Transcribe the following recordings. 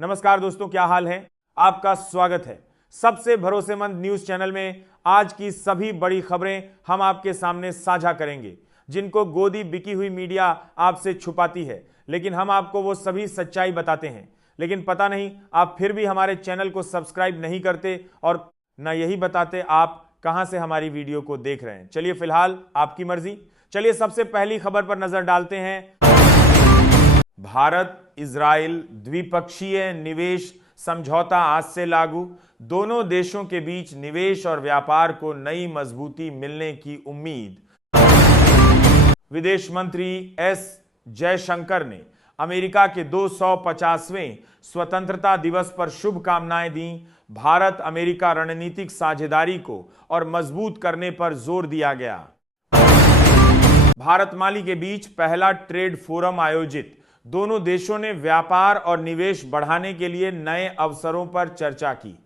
नमस्कार दोस्तों, क्या हाल है। आपका स्वागत है सबसे भरोसेमंद न्यूज चैनल में। आज की सभी बड़ी खबरें हम आपके सामने साझा करेंगे, जिनको गोदी बिकी हुई मीडिया आपसे छुपाती है, लेकिन हम आपको वो सभी सच्चाई बताते हैं। लेकिन पता नहीं आप फिर भी हमारे चैनल को सब्सक्राइब नहीं करते और न यही बताते आप कहां से हमारी वीडियो को देख रहे हैं। चलिए फिलहाल आपकी मर्जी। चलिए सबसे पहली खबर पर नजर डालते हैं। भारत इजराइल द्विपक्षीय निवेश समझौता आज से लागू। दोनों देशों के बीच निवेश और व्यापार को नई मजबूती मिलने की उम्मीद। विदेश मंत्री एस जयशंकर ने अमेरिका के 250वें स्वतंत्रता दिवस पर शुभकामनाएं दी। भारत अमेरिका रणनीतिक साझेदारी को और मजबूत करने पर जोर दिया गया। भारत माली के बीच पहला ट्रेड फोरम आयोजित। दोनों देशों ने व्यापार और निवेश बढ़ाने के लिए नए अवसरों पर चर्चा की।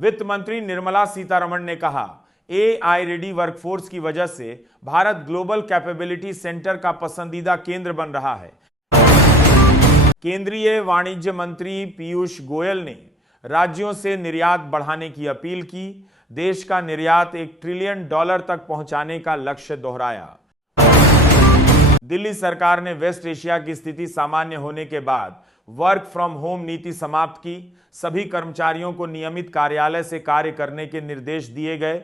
वित्त मंत्री निर्मला सीतारमण ने कहा, एआई रेडी वर्कफोर्स की वजह से भारत ग्लोबल कैपेबिलिटी सेंटर का पसंदीदा केंद्र बन रहा है। केंद्रीय वाणिज्य मंत्री पीयूष गोयल ने राज्यों से निर्यात बढ़ाने की अपील की। देश का निर्यात $1 ट्रिलियन तक पहुंचाने का लक्ष्य दोहराया। दिल्ली सरकार ने वेस्ट एशिया की स्थिति सामान्य होने के बाद वर्क फ्रॉम होम नीति समाप्त की। सभी कर्मचारियों को नियमित कार्यालय से कार्य करने के निर्देश दिए गए।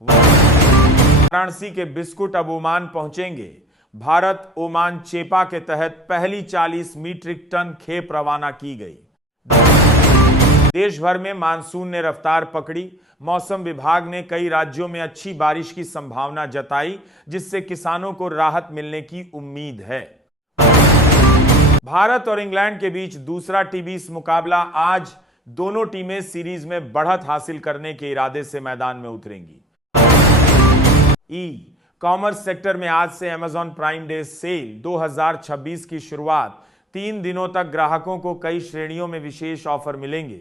वाराणसी के बिस्कुट अब ओमान पहुंचेंगे। भारत ओमान चेपा के तहत पहली 40 मीट्रिक टन खेप रवाना की गई। देश भर में मानसून ने रफ्तार पकड़ी। मौसम विभाग ने कई राज्यों में अच्छी बारिश की संभावना जताई, जिससे किसानों को राहत मिलने की उम्मीद है। भारत और इंग्लैंड के बीच दूसरा टी20 मुकाबला आज। दोनों टीमें सीरीज में बढ़त हासिल करने के इरादे से मैदान में उतरेंगी। ई कॉमर्स सेक्टर में आज से अमेजॉन प्राइम डे सेल 2026 की शुरुआत। 3 दिनों तक ग्राहकों को कई श्रेणियों में विशेष ऑफर मिलेंगे।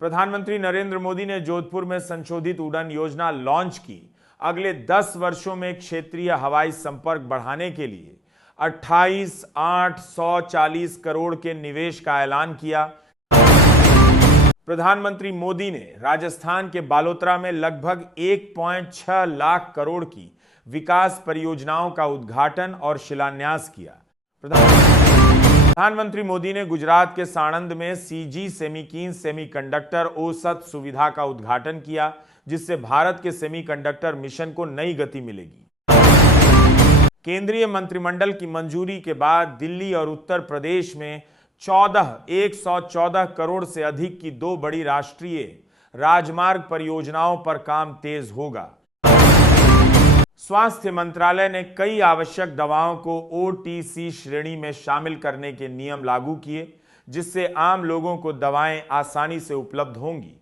प्रधानमंत्री नरेंद्र मोदी ने जोधपुर में संशोधित उड़ान योजना लॉन्च की। अगले 10 वर्षों में क्षेत्रीय हवाई संपर्क बढ़ाने के लिए 28,840 करोड़ के निवेश का ऐलान किया। प्रधानमंत्री मोदी ने राजस्थान के बालोतरा में लगभग 1.6 लाख करोड़ की विकास परियोजनाओं का उद्घाटन और शिलान्यास किया। प्रधानमंत्री मोदी ने गुजरात के साणंद में सीजी सेमीकीन सेमीकंडक्टर औसत सुविधा का उद्घाटन किया, जिससे भारत के सेमीकंडक्टर मिशन को नई गति मिलेगी। केंद्रीय मंत्रिमंडल की मंजूरी के बाद दिल्ली और उत्तर प्रदेश में 114 करोड़ से अधिक की 2 बड़ी राष्ट्रीय राजमार्ग परियोजनाओं पर काम तेज होगा। स्वास्थ्य मंत्रालय ने कई आवश्यक दवाओं को ओटीसी श्रेणी में शामिल करने के नियम लागू किए, जिससे आम लोगों को दवाएं आसानी से उपलब्ध होंगी।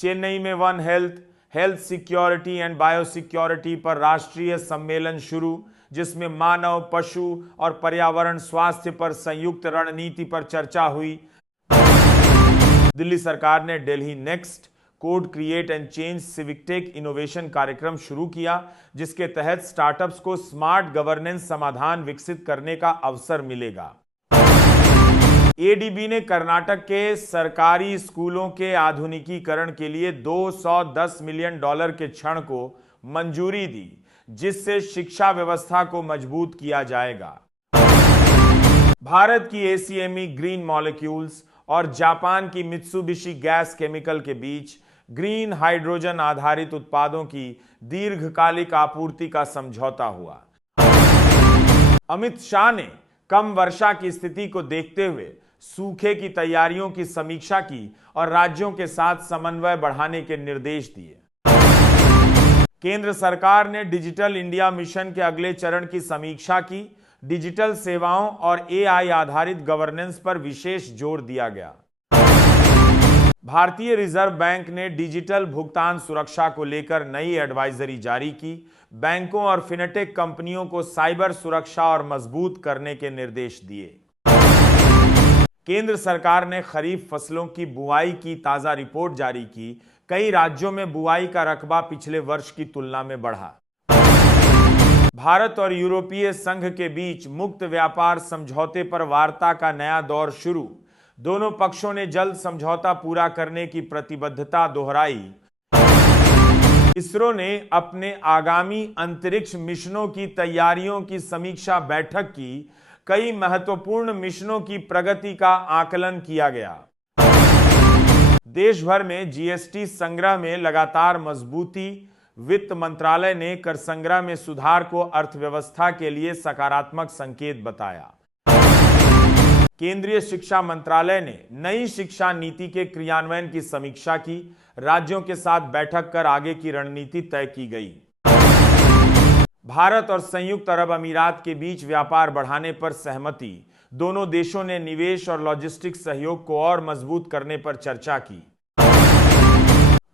चेन्नई में one health security and biosecurity पर राष्ट्रीय सम्मेलन शुरू, जिसमें मानव, पशु और पर्यावरण स्वास्थ्य पर संयुक्त रणनीति पर चर्चा हुई। दिल्ली सरकार ने Delhi next code create and change civic tech innovation कार्यक्रम शुरू किया, जिसके तहत स्टार्टअप्स को स्मार्ट गवर्नेंस समाधान विकसित करने का अवसर मिलेगा। एडीबी ने कर्नाटक के सरकारी स्कूलों के आधुनिकीकरण के लिए $210 मिलियन के ऋण को मंजूरी दी, जिससे शिक्षा व्यवस्था को मजबूत किया जाएगा। भारत की एसीएमई ग्रीन मॉलिक्यूल्स और जापान की मित्सुबिशी गैस केमिकल के बीच ग्रीन हाइड्रोजन आधारित उत्पादों की दीर्घकालिक आपूर्ति का समझौता हुआ। अमित शाह ने कम वर्षा की स्थिति को देखते हुए सूखे की तैयारियों की समीक्षा की और राज्यों के साथ समन्वय बढ़ाने के निर्देश दिए। केंद्र सरकार ने डिजिटल इंडिया मिशन के अगले चरण की समीक्षा की। डिजिटल सेवाओं और एआई आधारित गवर्नेंस पर विशेष जोर दिया गया। भारतीय रिजर्व बैंक ने डिजिटल भुगतान सुरक्षा को लेकर नई एडवाइजरी जारी की। बैंकों और फिनटेक कंपनियों को साइबर सुरक्षा और मजबूत करने के निर्देश दिए। केंद्र सरकार ने खरीफ फसलों की बुआई की ताजा रिपोर्ट जारी की। कई राज्यों में बुआई का रकबा पिछले वर्ष की तुलना में बढ़ा। भारत और यूरोपीय संघ के बीच मुक्त व्यापार समझौते पर वार्ता का नया दौर शुरू। दोनों पक्षों ने जल्द समझौता पूरा करने की प्रतिबद्धता दोहराई। इसरो ने अपने आगामी अंतरिक्ष मिशनों की तैयारियों की समीक्षा बैठक की। कई महत्वपूर्ण मिशनों की प्रगति का आकलन किया गया। देश भर में जीएसटी संग्रह में लगातार मजबूती। वित्त मंत्रालय ने कर संग्रह में सुधार को अर्थव्यवस्था के लिए सकारात्मक संकेत बताया। केंद्रीय शिक्षा मंत्रालय ने नई शिक्षा नीति के क्रियान्वयन की समीक्षा की। राज्यों के साथ बैठक कर आगे की रणनीति तय की गई। भारत और संयुक्त अरब अमीरात के बीच व्यापार बढ़ाने पर सहमति। दोनों देशों ने निवेश और लॉजिस्टिक्स सहयोग को और मजबूत करने पर चर्चा की।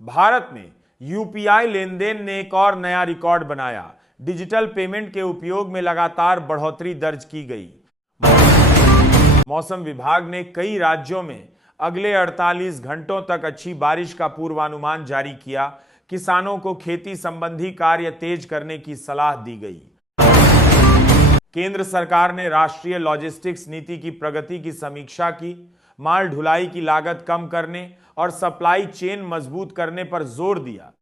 भारत में यूपीआई लेनदेन ने एक और नया रिकॉर्ड बनाया। डिजिटल पेमेंट के उपयोग में लगातार बढ़ोतरी दर्ज की गई। मौसम विभाग ने कई राज्यों में अगले 48 घंटों तक अच्छी बारिश का पूर्वानुमान जारी किया। किसानों को खेती संबंधी कार्य तेज करने की सलाह दी गई। केंद्र सरकार ने राष्ट्रीय लॉजिस्टिक्स नीति की प्रगति की समीक्षा की। माल ढुलाई की लागत कम करने और सप्लाई चेन मजबूत करने पर जोर दिया।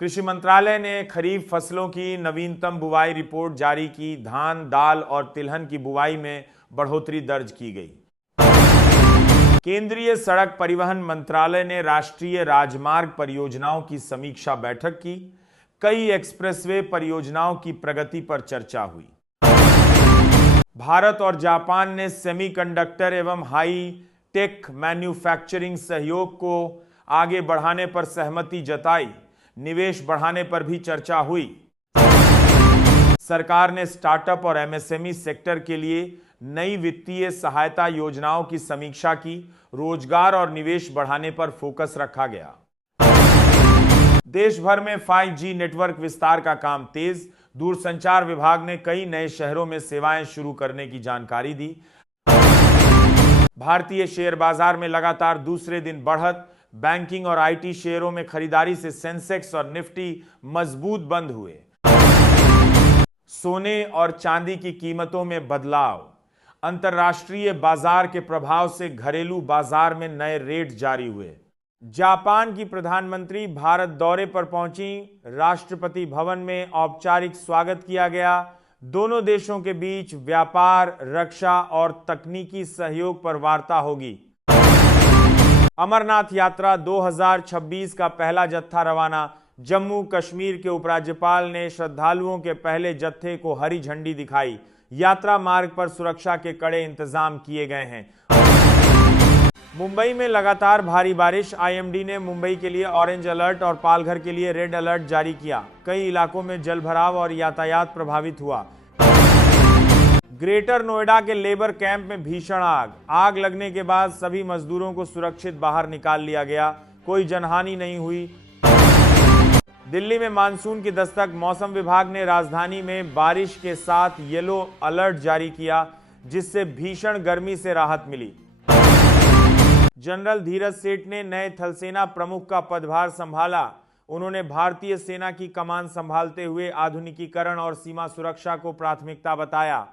कृषि मंत्रालय ने खरीफ फसलों की नवीनतम बुवाई रिपोर्ट जारी की। धान, दाल और तिलहन की बुवाई में बढ़ोतरी दर्ज की गई। केंद्रीय सड़क परिवहन मंत्रालय ने राष्ट्रीय राजमार्ग परियोजनाओं की समीक्षा बैठक की। कई एक्सप्रेसवे परियोजनाओं की प्रगति पर चर्चा हुई। भारत और जापान ने सेमीकंडक्टर एवं हाई टेक मैन्युफैक्चरिंग सहयोग को आगे बढ़ाने पर सहमति जताई। निवेश बढ़ाने पर भी चर्चा हुई। सरकार ने स्टार्टअप और एमएसएमई सेक्टर के लिए नई वित्तीय सहायता योजनाओं की समीक्षा की। रोजगार और निवेश बढ़ाने पर फोकस रखा गया। देश भर में 5G नेटवर्क विस्तार का काम तेज। दूरसंचार विभाग ने कई नए शहरों में सेवाएं शुरू करने की जानकारी दी। भारतीय शेयर बाजार में लगातार दूसरे दिन बढ़त। बैंकिंग और आईटी शेयरों में खरीदारी से सेंसेक्स और निफ्टी मजबूत बंद हुए। सोने और चांदी की कीमतों में बदलाव। अंतर्राष्ट्रीय बाजार के प्रभाव से घरेलू बाजार में नए रेट जारी हुए। जापान की प्रधानमंत्री भारत दौरे पर पहुंची। राष्ट्रपति भवन में औपचारिक स्वागत किया गया। दोनों देशों के बीच व्यापार, रक्षा और तकनीकी सहयोग पर वार्ता होगी। अमरनाथ यात्रा 2026 का पहला जत्था रवाना। जम्मू कश्मीर के उपराज्यपाल ने श्रद्धालुओं के पहले जत्थे को हरी झंडी दिखाई। यात्रा मार्ग पर सुरक्षा के कड़े इंतजाम किए गए हैं। मुंबई में लगातार भारी बारिश। आईएमडी ने मुंबई के लिए ऑरेंज अलर्ट और पालघर के लिए रेड अलर्ट जारी किया। कई इलाकों में जलभराव और यातायात प्रभावित हुआ। ग्रेटर नोएडा के लेबर कैंप में भीषण आग। आग लगने के बाद सभी मजदूरों को सुरक्षित बाहर निकाल लिया गया। कोई जनहानि नहीं हुई। दिल्ली में मानसून की दस्तक। मौसम विभाग ने राजधानी में बारिश के साथ येलो अलर्ट जारी किया, जिससे भीषण गर्मी से राहत मिली। जनरल धीरज सेठ ने नए थल सेना प्रमुख का पदभार संभाला। उन्होंने भारतीय सेना की कमान संभालते हुए आधुनिकीकरण और सीमा सुरक्षा को प्राथमिकता बताया।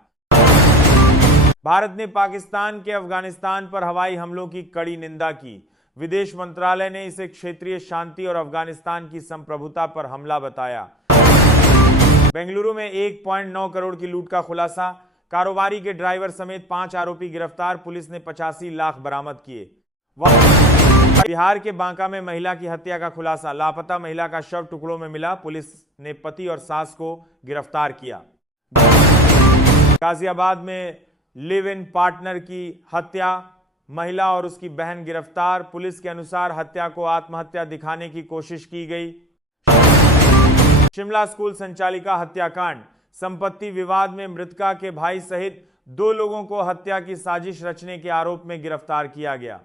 भारत ने पाकिस्तान के अफगानिस्तान पर हवाई हमलों की कड़ी निंदा की। विदेश मंत्रालय ने इसे क्षेत्रीय शांति और अफगानिस्तान की संप्रभुता पर हमला बताया। बेंगलुरु में 1.9 करोड़ की लूट का खुलासा। कारोबारी के ड्राइवर समेत 5 आरोपी गिरफ्तार। पुलिस ने 85 लाख बरामद किए। बिहार के बांका में महिला की हत्या का खुलासा। लापता महिला का शव टुकड़ों में मिला। पुलिस ने पति और सास को गिरफ्तार किया। गाजियाबाद में लिव इन पार्टनर की हत्या। महिला और उसकी बहन गिरफ्तार। पुलिस के अनुसार हत्या को आत्महत्या दिखाने की कोशिश की गई। शिमला स्कूल संचालिका हत्याकांड। संपत्ति विवाद में मृतका के भाई सहित 2 लोगों को हत्या की साजिश रचने के आरोप में गिरफ्तार किया गया।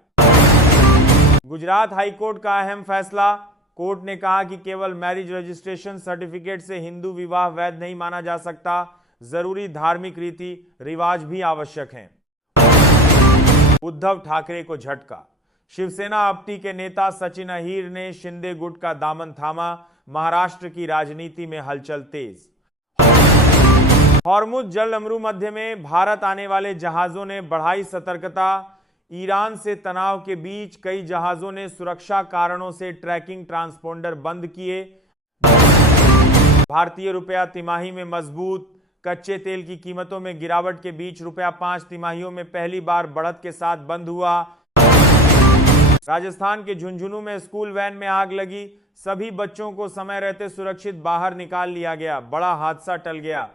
गुजरात हाईकोर्ट का अहम फैसला। कोर्ट ने कहा कि केवल मैरिज रजिस्ट्रेशन सर्टिफिकेट से हिंदू विवाह वैध नहीं माना जा सकता। जरूरी धार्मिक रीति रिवाज भी आवश्यक हैं। उद्धव ठाकरे को झटका। शिवसेना अपटी के नेता सचिन अहीर ने शिंदे गुट का दामन थामा। महाराष्ट्र की राजनीति में हलचल तेज। हॉर्मुज जल अमरू मध्य में भारत आने वाले जहाजों ने बढ़ाई सतर्कता। ईरान से तनाव के बीच कई जहाजों ने सुरक्षा कारणों से ट्रैकिंग ट्रांसपोंडर बंद किए। भारतीय रुपया तिमाही में मजबूत। कच्चे तेल की कीमतों में गिरावट के बीच रुपया 5 तिमाहियों में पहली बार बढ़त के साथ बंद हुआ। राजस्थान के झुंझुनू में स्कूल वैन में आग लगी। सभी बच्चों को समय रहते सुरक्षित बाहर निकाल लिया गया। बड़ा हादसा टल गया।